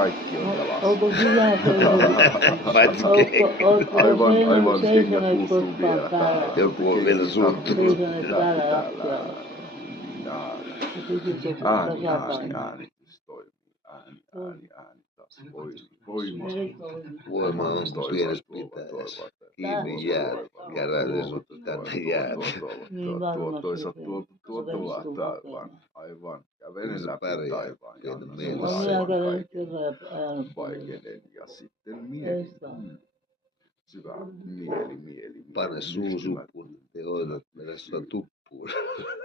kaikki on jalassa. Onko hyvä Paitsi Aivan kengät puuttuu vielä täällä. joku on vielä suuttunut. seisoneet täällä lattialla? Äänitys toimii. Ääni taas voimasti. Voima on pienes pitäjässä. Kiinni jäät. Käräyden sut tänne jäät. Toisaalta tuo vaan aivan kävelen läpi taivaan ja vaikeiden ja sitten mieli. Syvä mieli. Pane suusuppuun, te hoidat mennä sua tuppuun.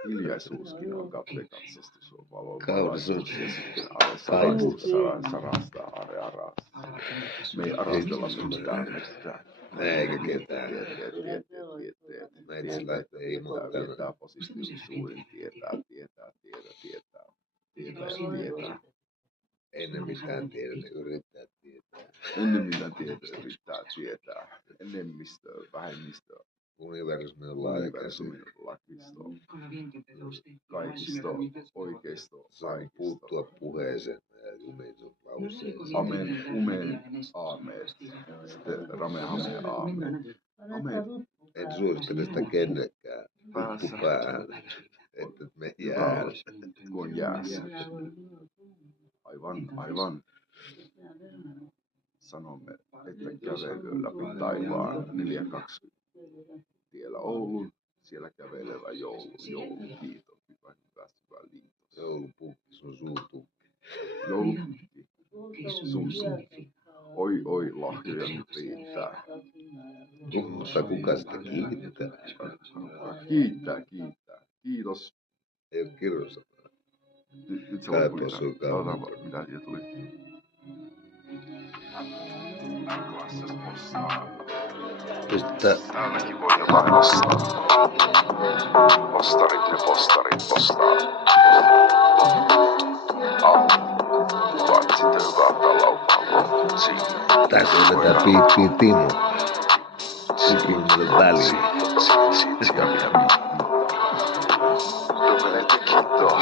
Hiljaisuuskin on katsastus, on Kaunis on sarastaa arearaa. Me ei arastella mitään. Eikä ketään. Metsillä ei muuta. Tietää positiivisuuden, tietää. Ennen mitään tiedä, yrittää tietää. Enemmistöä, vähemmistöä. Universumi on laajakäsi. Kaikisto, oikeisto, Saa puuttua puheeseen ja jumitun lauseeseen. Amen, aamen. Sitten rame, aamen. En suosittele sitä kenellekään. Huppu päähän, että me jää. Kun jäässä. Aivan. Sanomme, että kävely läpi taivaan 42 tiellä Oulun. Siellä kävelevä joulu, kiitos, hyvä liitos. Joulupunkki, sun suutukki. Joulupunkki, sun suutukki. Oi, lahjoja nyt riittää. Mutta kuka sitä kiittää? Kiittää. Kiitos. Ei oo kirjoisanaa. Nyt se Kaipa sun kautta. Mitä siellä tuli? Klassas postaa. Pistä. Täälläkin voi jotain postaa. Postarit postaa. Kuvat sitten hyvää ottaa laupaan Tässä on tää piippii Timo. Sikin mulle väliin. Siitä kävi. Domene te quito.